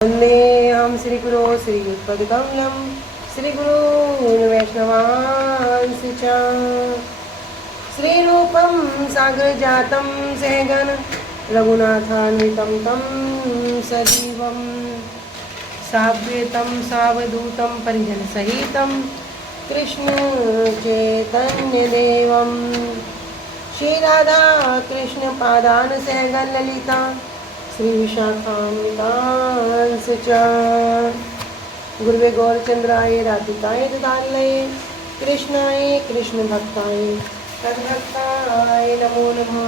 वंदेऽहं श्रीगुरो श्रीयुतपदकमलं श्रीगुरून् वैष्णवांश्च च श्रीरूपं सागरजातं सहगण रघुनाथान्वितं तं सजीवं साद्वैतं सावधूतं परिजनसहितं कृष्ण चैतन्यदेवं श्रीराधा कृष्णपादान् सहगण ललिता श्री विशाखान्वितांश्च च गुरुवे गौरचंद्राय राधिकाय ददालये कृष्णाय कृष्णभक्ताय तद्भक्ताय नमो नमः।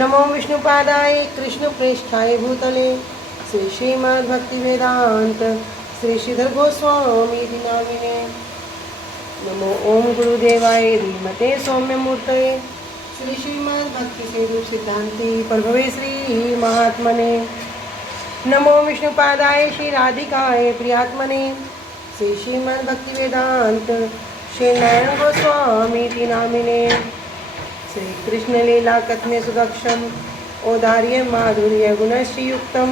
नमो विष्णुपादाय कृष्णप्रेष्ठाय भूतले श्री श्रीमद्भक्तिवेदांत श्री श्रीधर गोस्वामी नामिने। नमो ओम गुरुदेवाय धीमते सौम्यमूर्तये श्री श्रीमद् भक्ति सेतु सिद्धांति प्रभवे श्री महात्मने। नमो विष्णुपादाय श्री राधिकाय प्रियात्मने श्री श्रीमद् भक्ति वेदांत श्री नयन गोस्वामी नामिने। श्री कृष्ण लीला कथने सुदक्षम औदार्य माधुर्य गुणश्रीयुक्तम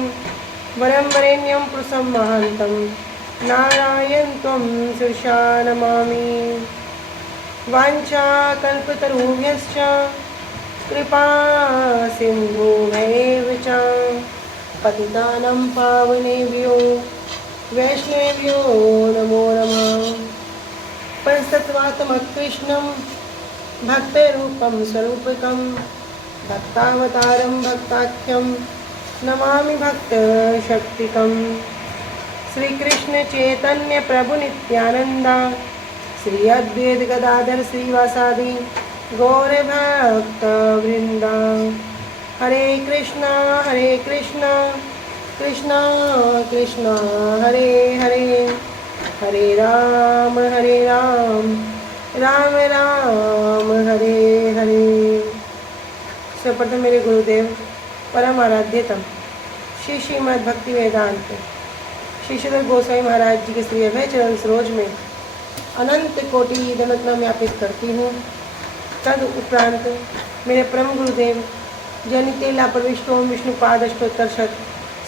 वरम वरेण्यम पुरुषम महांतम नारायण त्वं शीर्षा नमामि। वाञ्छा कल्पतरुभ्यश्च कृपा सिन्धुभ्यैव च पतितानां पावनेभ्यो वैष्णवेभ्यो नमो नमः। पंचतत्त्वात्मकृष्णं भक्तरूपं स्वरूपकं भक्तावतारं भक्ताख्यं नमामि भक्तशक्तिकम्। श्रीकृष्ण चैतन्य प्रभु नित्यानंदा श्री अद्वैत गदाधर श्रीवासादि गौर भक्त वृंदा। हरे कृष्णा कृष्णा कृष्णा हरे हरे हरे राम राम राम हरे हरे। सर्वप्रथम मेरे गुरुदेव परम आराध्यतम श्री श्रीमद् भक्ति वेदांत श्री श्रीधर गोसाई महाराज जी के श्री अभय चरण सरोज में अनंत कोटि दंडवत ज्ञापित करती हूँ। तद उपरांत मेरे परम गुरुदेव जनितेला प्रविष्टोम विष्णुपाद अष्टोत्तर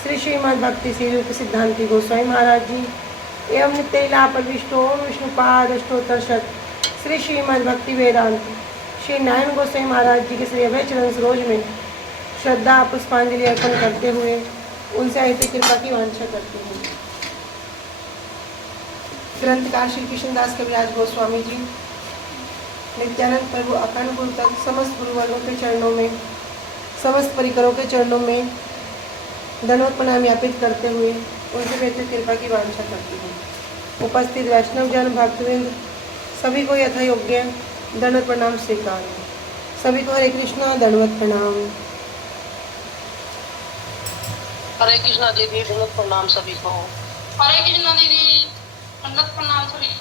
श्री श्रीमद् भक्ति श्री रूप सिद्धांति गोस्वामी महाराज जी एवं नितेला प्रविष्टोम विष्णुपाद अष्टोत्तर श्री श्रीमद् भक्ति वेदांत श्री नारायण गोस्वामी महाराज जी के श्री अभय चरण सरोज में श्रद्धा पुष्पांजलि अर्पण करते हुए उनसे ऐसी कृपा की वांछा करती हूँ। ग्रंथकार श्री कृष्णदास कविराज गोस्वामी जी नित्यानंद प्रभु अखंड गुरु तक समस्त गुरुवर्गों के चरणों में समस्त परिकरों के चरणों में दंडवत प्रणाम ज्ञापित करते हुए उनसे बेहतर कृपा की वांछा करती हूँ। उपस्थित वैष्णव जन भक्तवृंद सभी को यथा योग्य दंडवत प्रणाम स्वीकार है। सभी को हरे कृष्णा दंडवत प्रणाम। हरे कृष्णा दीदी दंडवत प्रणाम सभी को। हरे कृष्णा दीदी दंडवत प्रणाम सभी।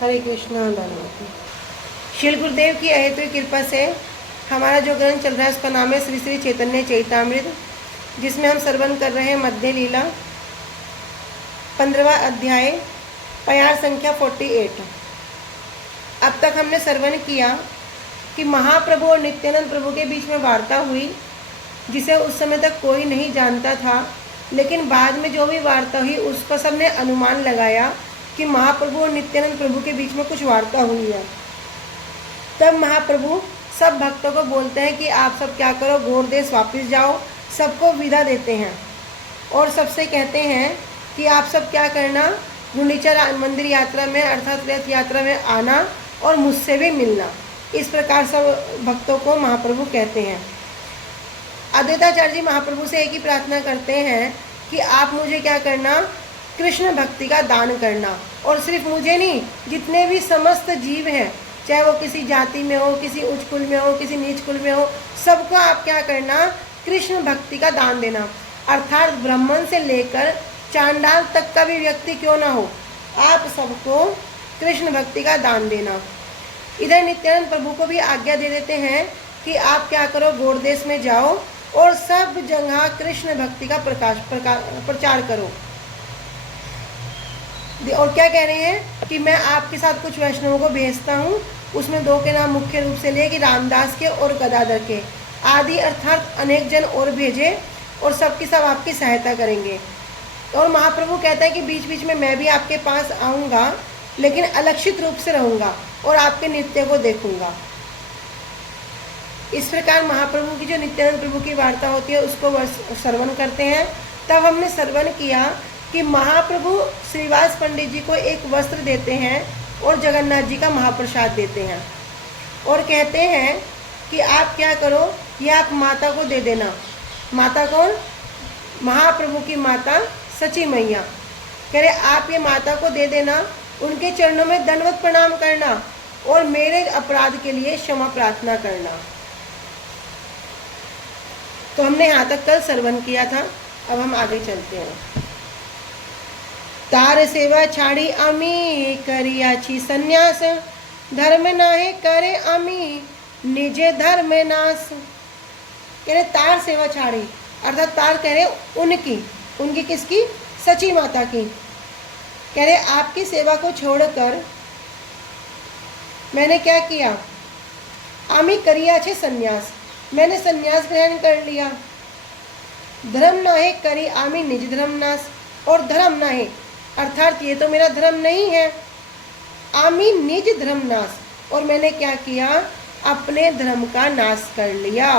हरे कृष्णा दंडवत। श्री गुरुदेव की अहेतुकी कृपा से हमारा जो ग्रंथ चल रहा है उसका नाम है श्री श्री चैतन्य चैतामृत, जिसमें हम श्रवण कर रहे हैं मध्य लीला 15वां अध्याय प्यार संख्या 48। अब तक हमने श्रवण किया कि महाप्रभु और नित्यानंद प्रभु के बीच में वार्ता हुई जिसे उस समय तक कोई नहीं जानता था, लेकिन बाद में जो भी वार्ता हुई उसका सबने अनुमान लगाया कि महाप्रभु और नित्यानंद प्रभु के बीच में कुछ वार्ता हुई है। तब महाप्रभु सब भक्तों को बोलते हैं कि आप सब क्या करो, घोर देश वापस जाओ। सबको विदा देते हैं और सबसे कहते हैं कि आप सब क्या करना, गुंडीचा मंदिर यात्रा में अर्थात रथ यात्रा में आना और मुझसे भी मिलना। इस प्रकार सब भक्तों को महाप्रभु कहते हैं। अद्वैताचार्य जी महाप्रभु से एक ही प्रार्थना करते हैं कि आप मुझे क्या करना, कृष्ण भक्ति का दान करना। और सिर्फ मुझे नहीं, जितने भी समस्त जीव हैं, चाहे वो किसी जाति में हो, किसी उच्च कुल में हो, किसी नीच कुल में हो, सबको आप क्या करना, कृष्ण भक्ति का दान देना। अर्थात ब्राह्मण से लेकर चांडाल तक का भी व्यक्ति क्यों ना हो, आप सबको कृष्ण भक्ति का दान देना। इधर नित्यानंद प्रभु को भी आज्ञा दे देते हैं कि आप क्या करो, गौड़ देश में जाओ और सब जगह कृष्ण भक्ति का प्रचार करो। और क्या कह रहे हैं कि मैं आपके साथ कुछ वैष्णवों को भेजता हूँ, उसमें दो के नाम मुख्य रूप से लिए कि रामदास के और गदाधर के। आदि अर्थात अनेक जन और भेजे और सबकी सब आपकी सहायता करेंगे। और महाप्रभु कहता है कि बीच बीच में मैं भी आपके पास आऊँगा, लेकिन अलक्षित रूप से रहूँगा और आपके नृत्य को देखूँगा। इस प्रकार महाप्रभु की जो नित्यानंद प्रभु की वार्ता होती है उसको श्रवण करते हैं। तब हमने श्रवण किया कि महाप्रभु श्रीवास पंडित जी को एक वस्त्र देते हैं और जगन्नाथ जी का महाप्रसाद देते हैं और कहते हैं कि आप क्या करो, ये आप माता को दे देना। माता कौन? महाप्रभु की माता सची मैया। कह रहे आप ये माता को दे देना, उनके चरणों में दंडवत प्रणाम करना और मेरे अपराध के लिए क्षमा प्रार्थना करना। तो हमने यहाँ तक कल श्रवण किया था, अब हम आगे चलते हैं। तार सेवा छाड़ी अमी करियाची संन्यास, धर्म नाहे करे अमी निजे धर्म नाश। कह रहे तार सेवा छाड़ी, अर्थात तार कह रहे उनकी किसकी? सची माता की। कह रहे आपकी सेवा को छोड़कर मैंने क्या किया? आमी करिया छे संन्यास, मैंने संन्यास ग्रहण कर लिया। धर्म नाहे करी आमी निज धर्म नाश, और धर्म नाहे अर्थात ये तो मेरा धर्म नहीं है। आमी निज धर्म नाश, और मैंने क्या किया? अपने धर्म का नाश कर लिया,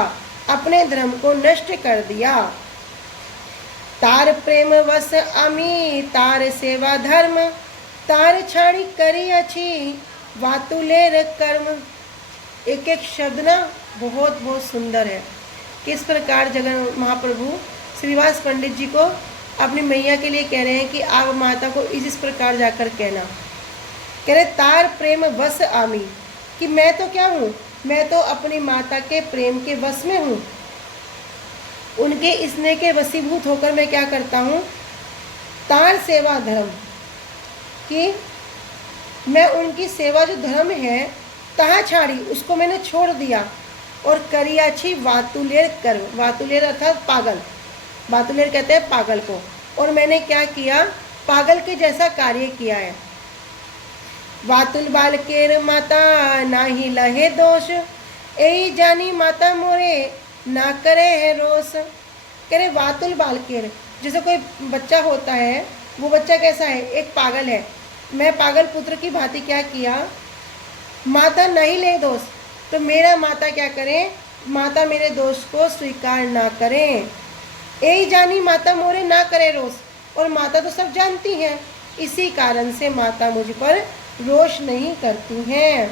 अपने धर्म को नष्ट कर दिया। तार प्रेम वश अमी तार सेवा धर्म, तार छाड़ी करी अच्छी वातुलेर कर्म। एक एक शब्द ना बहुत बहुत सुंदर है। किस प्रकार जगन महाप्रभु श्रीवास पंडित जी को अपनी मैया के लिए कह रहे हैं कि आप माता को इस प्रकार जाकर कहना। कह रहे तार प्रेम वश आमी, कि मैं तो क्या हूँ? मैं तो अपनी माता के प्रेम के वश में हूँ। उनके स्नेह के वशीभूत होकर मैं क्या करता हूँ? तार सेवा धर्म, कि मैं उनकी सेवा जो धर्म है तहाँ छाड़ी, उसको मैंने छोड़ दिया। और करियाछी वातुलेर कर्म, वातुलेर अर्थात पागल, वातुलेर कहते हैं पागल को। और मैंने क्या किया? पागल के जैसा कार्य किया है। वातुल बालकेर माता नाही लहे दोष, एई जानी माता मोरे ना करे है रोष। कह रहे वातुल बालकेर, जैसे कोई बच्चा होता है, वो बच्चा कैसा है? एक पागल है। मैं पागल पुत्र की भांति क्या किया? माता नहीं ले दोष, तो मेरा माता क्या करें? माता मेरे दोष को स्वीकार ना करें। यही जानी माता मोरे ना करे रोष, और माता तो सब जानती हैं, इसी कारण से माता मुझ पर रोष नहीं करती हैं,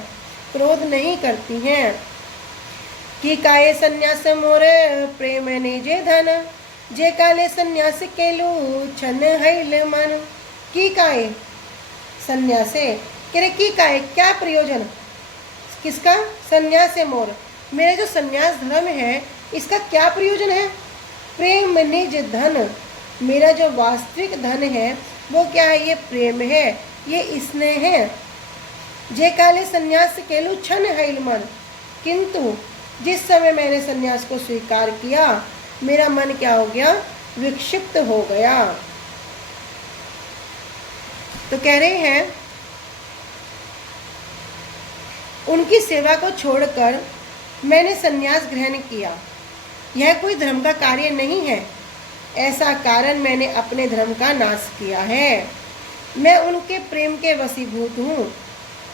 क्रोध नहीं करती हैं। कि काये संन्यास मोरे प्रेम निजे धन, जे काले संन्यास केलू छन हैल मन। की काये संन्यासे, कह रहे की काये क्या प्रयोजन? किसका? संन्यास मोर, मेरा जो संन्यास धर्म है इसका क्या प्रयोजन है? प्रेम निज धन, मेरा जो वास्तविक धन है वो क्या है? ये प्रेम है, ये स्नेह है। जे काले संन्यास केलू छन हैल मन, किंतु जिस समय मैंने संन्यास को स्वीकार किया मेरा मन क्या हो गया? विक्षिप्त हो गया। तो कह रहे हैं उनकी सेवा को छोड़कर मैंने संन्यास ग्रहण किया, यह कोई धर्म का कार्य नहीं है। ऐसा कारण मैंने अपने धर्म का नाश किया है। मैं उनके प्रेम के वशीभूत हूँ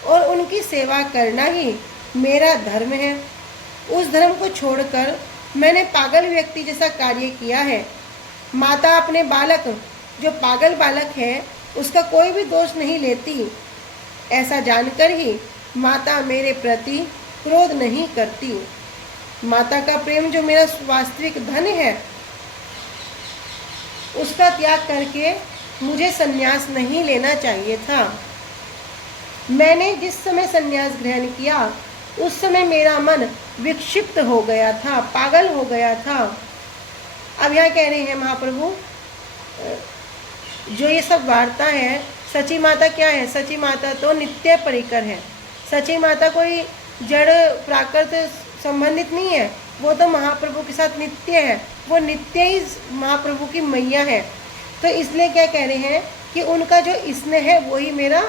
और उनकी सेवा करना ही मेरा धर्म है। उस धर्म को छोड़कर मैंने पागल व्यक्ति जैसा कार्य किया है। माता अपने बालक, जो पागल बालक है, उसका कोई भी दोष नहीं लेती। ऐसा जानकर ही माता मेरे प्रति क्रोध नहीं करती। माता का प्रेम जो मेरा वास्तविक धन है उसका त्याग करके मुझे संन्यास नहीं लेना चाहिए था। मैंने जिस समय संन्यास ग्रहण किया उस समय मेरा मन विक्षिप्त हो गया था, पागल हो गया था। अब यहाँ कह रहे हैं महाप्रभु जो ये सब वार्ता है, सची माता क्या है? सची माता तो नित्य परिकर है। सची माता कोई जड़ प्राकृत संबंधित नहीं है, वो तो महाप्रभु के साथ नित्य है, वो नित्य ही महाप्रभु की मैया है। तो इसलिए क्या कह रहे हैं कि उनका जो स्नेह है वही मेरा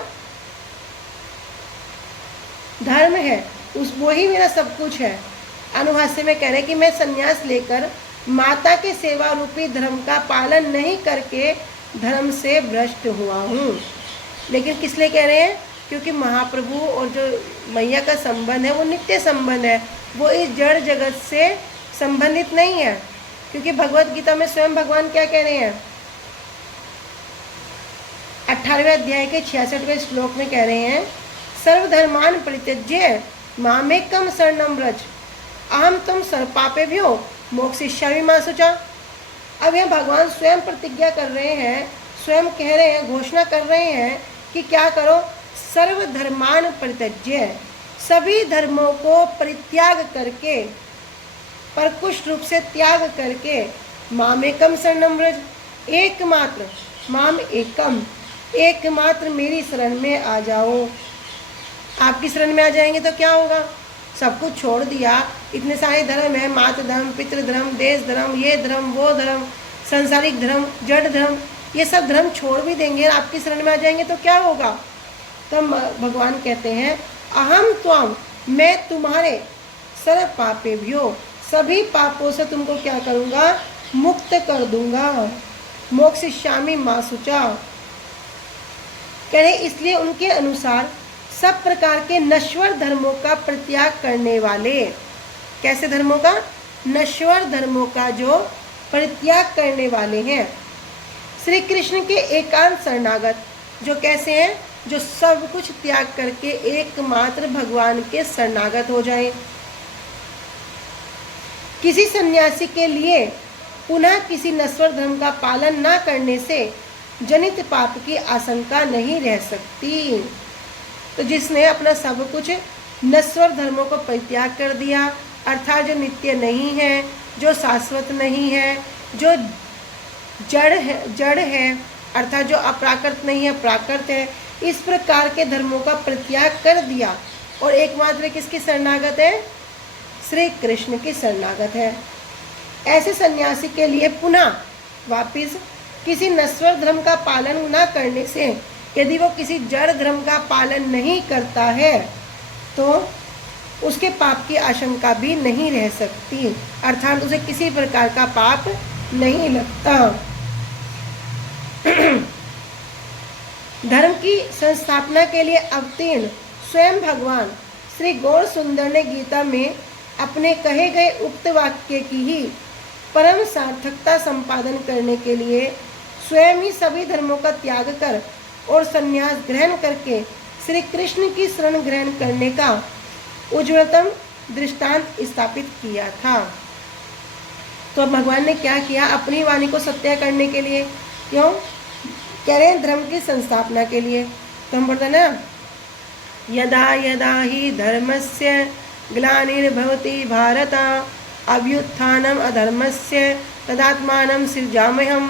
धर्म है, उस वही मेरा सब कुछ है। अनुहास्य में कह रहे हैं कि मैं संन्यास लेकर माता के सेवा रूपी धर्म का पालन नहीं करके धर्म से भ्रष्ट हुआ हूँ। लेकिन किस लिए कह रहे हैं? क्योंकि महाप्रभु और जो मैया का संबंध है वो नित्य संबंध है, वो इस जड़ जगत से संबंधित नहीं है। क्योंकि भगवत गीता में स्वयं भगवान क्या कह रहे हैं? 18वें अध्याय के 66वें श्लोक में कह रहे हैं, सर्वधर्मान परित्यज्य मामेकम शरणं व्रज अहम तुम सर्वपापेभ्यो मोक्षयिष्यामि मा शुचा। अब यह भगवान स्वयं प्रतिज्ञा कर रहे हैं, स्वयं कह रहे हैं, घोषणा कर रहे हैं कि क्या करो? सर्वधर्मान परित्यज्य, सभी धर्मों को परित्याग करके, परकुश रूप से त्याग करके, मामेकम शरणं व्रज, एकमात्र, माम एकम, एकमात्र मेरी शरण में आ जाओ। आपकी शरण में आ जाएंगे तो क्या होगा? सब कुछ छोड़ दिया, इतने सारे धर्म है, मातृ धर्म, पितृ धर्म, देश धर्म, ये धर्म, वो धर्म, सांसारिक धर्म, जड़ धर्म, ये सब धर्म छोड़ भी देंगे, आपकी शरण में आ जाएंगे तो क्या होगा? तो भगवान कहते हैं, अहम त्वम, मैं तुम्हारे सर्व पापेभ्यो, सभी पापों से तुमको क्या करूँगा? मुक्त कर दूंगा। मोक्षयिष्यामि मा शुचा, कह रहे इसलिए उनके अनुसार सब प्रकार के नश्वर धर्मों का परित्याग करने वाले, कैसे धर्मों का? नश्वर धर्मों का जो परित्याग करने वाले हैं, श्री कृष्ण के एकांत शरणागत, जो कैसे हैं? जो सब कुछ त्याग करके एकमात्र भगवान के शरणागत हो जाएं। किसी सन्यासी के लिए पुनः किसी नश्वर धर्म का पालन न करने से जनित पाप की आशंका नहीं रह सकती। तो जिसने अपना सब कुछ नश्वर धर्मों को परित्याग कर दिया, अर्थात जो नित्य नहीं है, जो शाश्वत नहीं है, जो जड़ है, अर्थात जो अप्राकृत नहीं है, प्राकृत है, इस प्रकार के धर्मों का परित्याग कर दिया और एकमात्र किसकी शरणागत है? श्री कृष्ण की शरणागत है। ऐसे सन्यासी के लिए पुनः वापिस किसी नश्वर धर्म का पालन न करने से, यदि वो किसी जड़ धर्म का पालन नहीं करता है तो उसके पाप की आशंका भी नहीं रह सकती, अर्थात उसे किसी प्रकार का पाप नहीं लगता। धर्म की संस्थापना के लिए अवतीर्ण स्वयं भगवान श्री गौर सुंदर ने गीता में अपने कहे गए उक्त वाक्य की ही परम सार्थकता संपादन करने के लिए स्वयं ही सभी धर्मों का त्याग कर और संन्यास ग्रहण करके श्री कृष्ण की शरण ग्रहण करने का उज्ज्वलतम दृष्टांत स्थापित किया था। तो अब भगवान ने क्या किया? अपनी वाणी को सत्य करने के लिए, क्यों कह रहे हैं? धर्म की संस्थापना के लिए। तो हम पढ़ते ना, यदा यदा ही धर्मस्य ग्लानिर्भवति भारत अभ्युत्थानम अधर्मस्य तदात्मानं सृजाम्यहम्।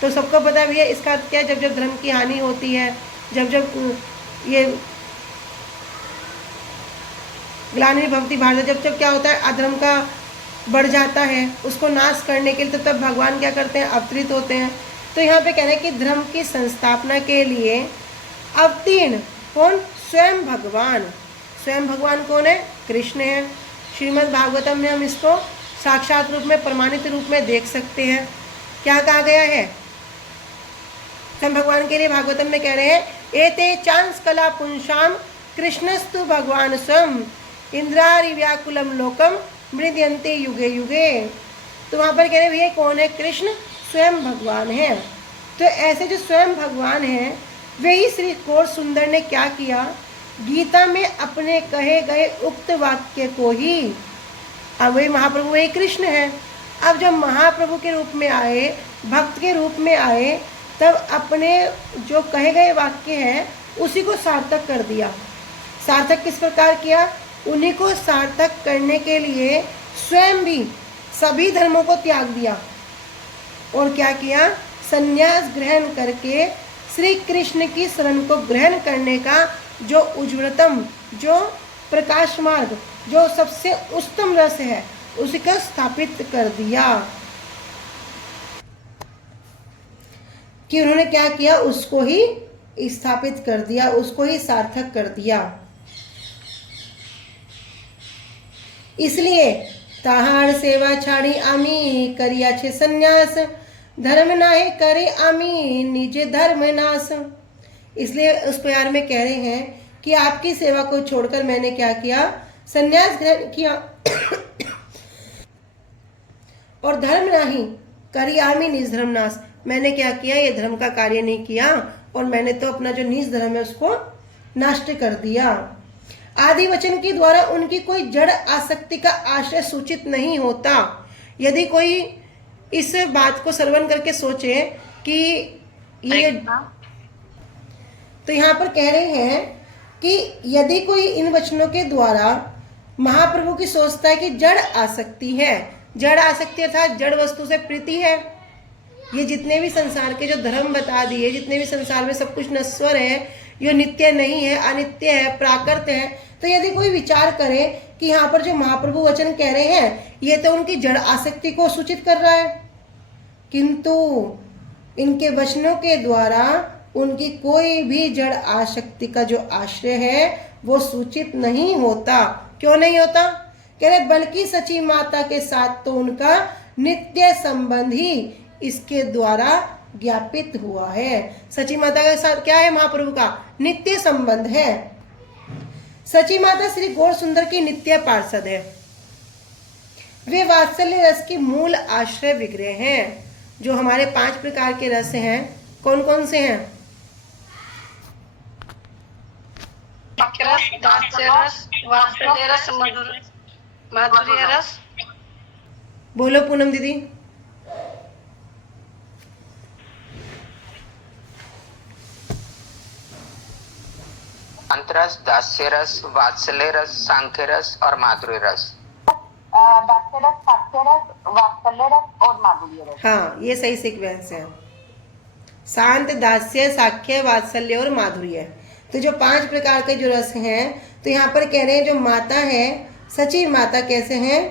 तो सबको पता भी है इसका अर्थ क्या है? जब जब धर्म की हानि होती है, जब जब ये ग्लानिर्भवति भारत, जब जब क्या होता है? अधर्म का बढ़ जाता है, उसको नाश करने के लिए तब भगवान क्या करते हैं? अवतरित होते हैं। तो यहाँ पे कह रहे हैं कि धर्म की संस्थापना के लिए अवतीर्ण कौन? स्वयं भगवान। स्वयं भगवान कौन है? कृष्ण है। श्रीमद् भागवतम में हम इसको साक्षात रूप में, प्रमाणित रूप में देख सकते हैं। क्या कहा गया है? स्वयं भगवान के लिए भागवतम में कह रहे हैं, एते चांस कला पुंसाम कृष्णस्तु भगवान स्वयं इंद्रारि व्याकुलम लोकम मृदयन्ते युगे युगे। तो वहाँ पर कह रहे हैं भैया कौन है? कृष्ण स्वयं भगवान है। तो ऐसे जो स्वयं भगवान है वे ही श्री गौर सुंदर ने क्या किया? गीता में अपने कहे गए उक्त वाक्य को ही, अब वही महाप्रभु वही कृष्ण है, अब जब महाप्रभु के रूप में आए, भक्त के रूप में आए, तब अपने जो कहे गए वाक्य हैं उसी को सार्थक कर दिया। सार्थक किस प्रकार किया? उन्हीं को सार्थक करने के लिए स्वयं भी सभी धर्मों को त्याग दिया और क्या किया? संन्यास ग्रहण करके श्री कृष्ण की शरण को ग्रहण करने का जो उज्ज्वलतम, जो प्रकाश मार्ग, जो सबसे उत्तम रस है, उसी का स्थापित कर दिया। कि उन्होंने क्या किया? उसको ही स्थापित कर दिया, उसको ही सार्थक कर दिया। इसलिए ताहार सेवा छाड़ी आमी करिया छे संन्यास, धर्म नाहे करे आमी निज धर्म नाश। इसलिए उस प्यार में कह रहे हैं कि आपकी सेवा को छोड़कर मैंने क्या किया, संन्यास ग्रहण किया और धर्म नाही करी आमी निज धर्म नाश। मैंने क्या किया, ये धर्म का कार्य नहीं किया और मैंने तो अपना जो निज धर्म है उसको नष्ट कर दिया। आदि वचन के द्वारा उनकी कोई जड़ आसक्ति का आश्रय सूचित नहीं होता। यदि कोई इस बात को श्रवण करके सोचे कि ये, तो यहाँ पर कह रहे हैं कि यदि कोई इन वचनों के द्वारा महाप्रभु की सोचता है कि जड़ आसक्ति है, जड़ आसक्ति अर्थात जड़ वस्तु से प्रीति है, ये जितने भी संसार के जो धर्म बता दिए, जितने भी संसार में सब कुछ नश्वर है, ये नित्य नहीं है, अनित्य है, प्राकृत है, तो यदि कोई विचार करे कि यहाँ पर जो महाप्रभु वचन कह रहे हैं ये तो उनकी जड़ आसक्ति को सूचित कर रहा है, किंतु इनके वचनों के द्वारा उनकी कोई भी जड़ आसक्ति का जो आश्रय है वो सूचित नहीं होता। क्यों नहीं होता? कह रहे बल्कि सची माता के साथ तो उनका नित्य संबंध ही इसके द्वारा ज्ञापित हुआ है। सची माता के साथ क्या है? महाप्रभु का नित्य संबंध है। सची माता श्री गौर सुंदर की नित्य पार्षद है। वे वात्सल्य रस की मूल आश्रय विग्रह हैं। जो हमारे 5 प्रकार के रस हैं, कौन कौन से हैं? रस, दास्य रस, वात्सल्य रस, माधुर्य रस। बोलो पूनम दीदी। अंतरस, दास्य रस, वात्सल्य रस, सांख्य रस और माधुर्य रस। दास्य रस, साक्ष्य रस, वात्सल्य रस और माधुर्य रस। हाँ, ये सही सीक्वेंस है। शांत, दास्य, साक्ष्य, वात्सल्य और माधुर्य। तो जो 5 प्रकार के जो रस हैं, तो यहाँ पर कह रहे हैं जो माता है, सची माता कैसे हैं?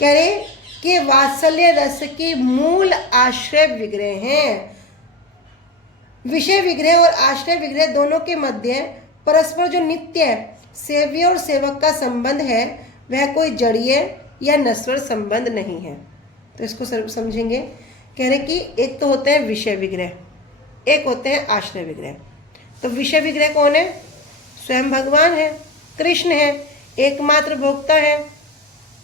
कह रहे कि वात्सल्य रस की मूल आश्रय विग्रह हैं। विषय विग्रह और आश्रय विग्रह दोनों के मध्य परस्पर जो नित्य सेव्य और सेवक का संबंध है वह कोई जड़ीय या नश्वर संबंध नहीं है। तो इसको समझेंगे। कह रहे कि एक तो होते हैं विषय विग्रह, एक होते हैं आश्रय विग्रह। तो विषय विग्रह कौन है? स्वयं भगवान है, कृष्ण है, एकमात्र भोक्ता है।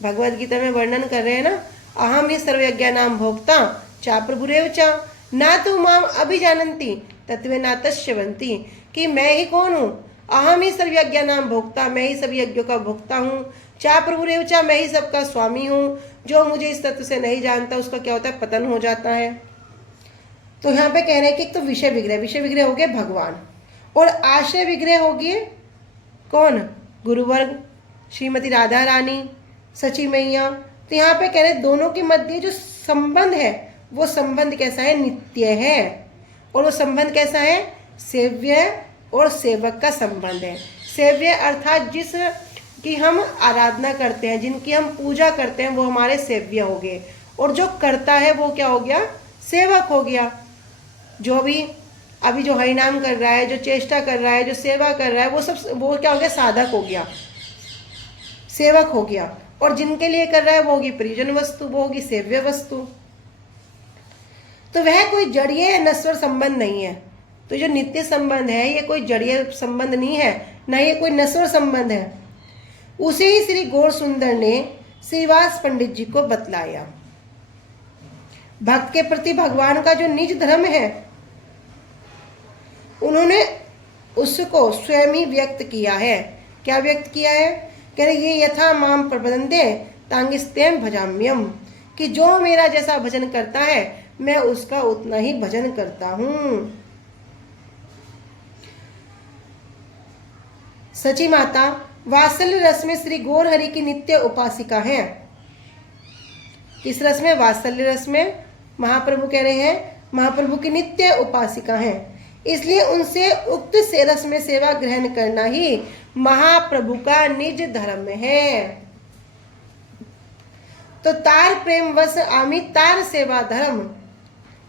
भगवद गीता में वर्णन कर रहे हैं ना, अहम ही सर्वयज्ञानां भोक्ता चा प्रभुरेव चा ना तो माम अभिजानन्ति तत्वे ना तस्यवन्ति, कि मैं ही कौन हूँ? अहम ही सर्वयज्ञानां भोक्ता, मैं ही सभी यज्ञों का भोक्ता हूँ। चा प्रभुरेव चा, मैं ही सबका स्वामी हूँ। जो मुझे इस तत्व से नहीं जानता उसका क्या होता है? पतन हो जाता है। तो यहाँ पे कह रहे हैं कि एक तो विषय विग्रह, विषय विग्रह हो गए भगवान, और आश्रय विग्रह हो गए कौन? गुरुवर्ग, श्रीमती राधा रानी, सची मैया। तो यहाँ पे कह रहे दोनों के मध्य जो संबंध है वो संबंध कैसा है? नित्य है। और वो संबंध कैसा है? सेव्य और सेवक का संबंध है। सेव्य अर्थात जिस की हम आराधना करते हैं, जिनकी हम पूजा करते हैं, वो हमारे सेव्य हो गए, और जो करता है वो क्या हो गया? सेवक हो गया। जो भी अभी जो हरिनाम कर रहा है, जो चेष्टा कर रहा है, जो सेवा कर रहा है, वो सब वो क्या हो गया? साधक हो गया, सेवक हो गया। और जिनके लिए कर रहा है वो होगी परिजन वस्तु, वो होगी सेव्य वस्तु। तो वह कोई जड़ीय नश्वर संबंध नहीं है। तो जो नित्य संबंध है ये कोई जड़ीय संबंध नहीं है, ना ये कोई नश्वर संबंध है। उसे ही श्री गौर सुंदर ने श्रीवास पंडित जी को बतलाया। भक्त के प्रति भगवान का जो निज धर्म है उन्होंने उसको स्वयं ही व्यक्त किया है। क्या व्यक्त किया है? कह रहे ये यथा माम प्रपदन्ते तांगिस्तेम भजाम्यम, कि जो मेरा जैसा भजन करता है मैं उसका उतना ही भजन करता हूँ। सची माता वात्सल्य रस में श्री गौर हरि की नित्य उपासिका है। किस रस में? वात्सल्य रस में महाप्रभु कह रहे हैं महाप्रभु की नित्य उपासिका है। इसलिए उनसे उक्त से रस में सेवा ग्रहण करना ही महाप्रभु का निज धर्म है। तो तार प्रेम वश आमी तार सेवा धर्म।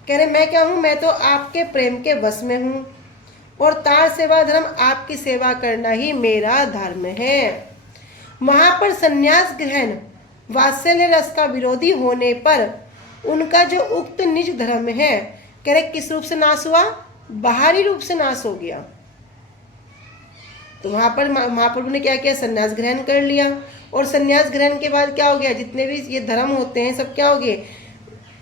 कह रहे मैं क्या हूं? मैं तो आपके प्रेम के वश में हूं, और तार सेवा धर्म आपकी सेवा करना ही मेरा धर्म है। वहां पर संन्यास ग्रहण वात्सल्य रस का विरोधी होने पर उनका जो उक्त निज धर्म है, कह रहे किस रूप से नाश हुआ? बाहरी रूप से नाश हो गया। तो वहां पर महाप्रभु ने क्या किया? संन्यास ग्रहण कर लिया। और संन्यास ग्रहण के बाद क्या हो गया? जितने भी ये धर्म होते हैं सब क्या हो गए?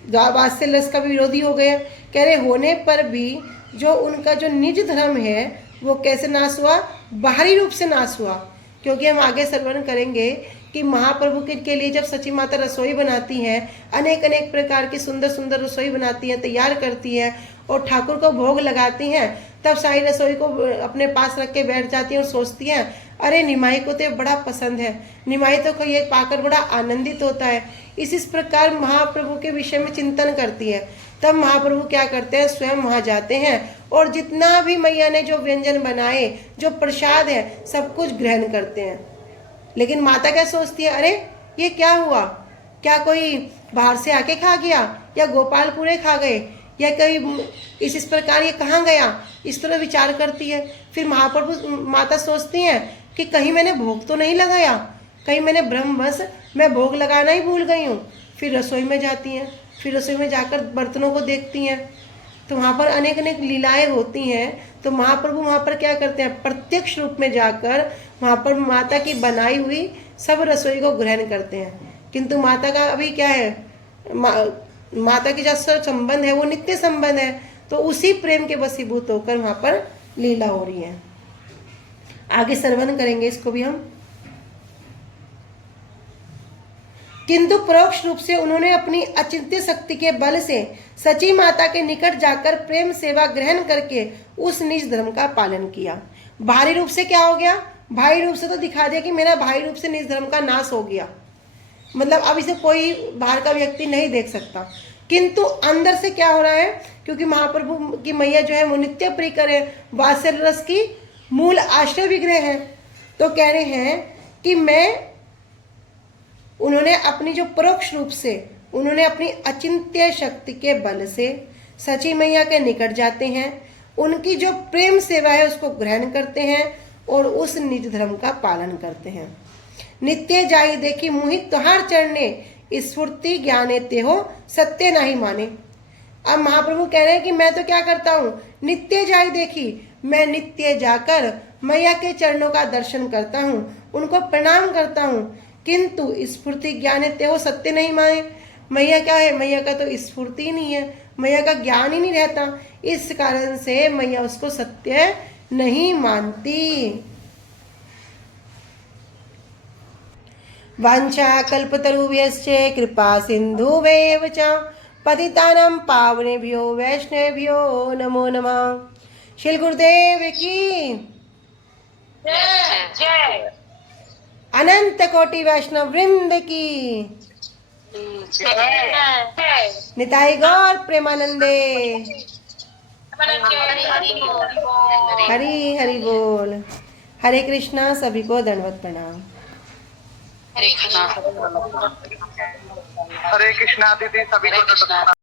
वात्सल्य रस का भी विरोधी हो गया। कह रहे होने पर भी जो उनका जो निज धर्म है वो कैसे नाश हुआ? बाहरी रूप से नाश हुआ। क्योंकि हम आगे श्रवण करेंगे कि महाप्रभु के लिए जब सची माता रसोई बनाती हैं, अनेक अनेक प्रकार की सुंदर सुंदर रसोई बनाती हैं, तैयार करती हैं और ठाकुर को भोग लगाती हैं, तब सारी रसोई को अपने पास रख के बैठ जाती हैं और सोचती हैं अरे निमाई को तो बड़ा पसंद है, निमाई तो ये पाकर बड़ा आनंदित होता है। इस प्रकार महाप्रभु के विषय में चिंतन करती है। तब महाप्रभु क्या करते हैं? स्वयं वहाँ जाते हैं और जितना भी मैया ने जो व्यंजन बनाए, जो प्रसाद है, सब कुछ ग्रहण करते हैं। लेकिन माता क्या सोचती है? अरे ये क्या हुआ? क्या कोई बाहर से आके खा गया, या गोपाल पूरे खा गए, या कोई इस प्रकार ये कहाँ गया? इस तरह विचार करती है। फिर महाप्रभु माता सोचती हैं कि कहीं मैंने भोग तो नहीं लगाया, कहीं मैंने ब्रह्मवश मैं भोग लगाना ही भूल गई हूँ। फिर रसोई में जाती हैं, फिर रसोई में जाकर बर्तनों को देखती हैं तो वहाँ पर अनेक अनेक लीलाएं होती हैं। तो महाप्रभु वहाँ पर क्या करते हैं? प्रत्यक्ष रूप में जाकर वहाँ पर माता की बनाई हुई सब रसोई को ग्रहण करते हैं। किंतु माता का अभी क्या है? माता की जो संबंध है वो नित्य संबंध है, तो उसी प्रेम के वशीभूत होकर वहाँ पर लीला हो रही है। आगे श्रवण करेंगे इसको भी हम। किंतु परोक्ष रूप से उन्होंने अपनी अचिंत्य शक्ति के बल से सची माता के निकट जाकर प्रेम सेवा ग्रहण करके उस निज धर्म का पालन किया। बाहरी रूप से क्या हो गया? बाहरी रूप से तो दिखा दिया कि मेरा बाहरी रूप से निज धर्म का नाश हो गया, मतलब अब इसे कोई बाहर का व्यक्ति नहीं देख सकता। किंतु अंदर से क्या हो रहा है? क्योंकि महाप्रभु की मैया जो है वो नित्य प्रियकर है, वात्सल्य रस की मूल आश्रय विग्रह है। तो कह रहे हैं कि उन्होंने अपनी जो परोक्ष रूप से उन्होंने अपनी अचिंत्य शक्ति के बल से सची मैया के निकट जाते हैं, उनकी जो प्रेम सेवा है उसको ग्रहण करते हैं और उस निज धर्म का पालन करते हैं। नित्य जाई देखी मोहित तुहार चरणे स्फूर्ति ज्ञाने ते हो सत्य नहीं माने। अब महाप्रभु कह रहे हैं कि मैं तो क्या करता हूँ? नित्य जाई देखी, मैं नित्य जाकर मैया के चरणों का दर्शन करता हूँ, उनको प्रणाम करता हूँ, किंतु स्फूर्ति ज्ञाने ते हो सत्य नहीं माने। मैया क्या है? मैया का तो स्फूर्ति ही नहीं है, मैया का ज्ञान ही नहीं रहता, इस कारण से मैया उसको सत्य नहीं मानती। वांछा कल्पतरुभ्यश्च कृपा सिन्धुभ्येव च पतितानां पावनेभ्यो वैष्णवेभ्यो नमो नमः। श्री गुरुदेव की जय। अनंत कोटि वैष्णव वृंद की निताई गौर प्रेमानंदे। हरि हरि बोल। हरे कृष्णा। सभी को दंडवत प्रणाम। हरे कृष्णा। हरे कृष्णा दीदी, सभी को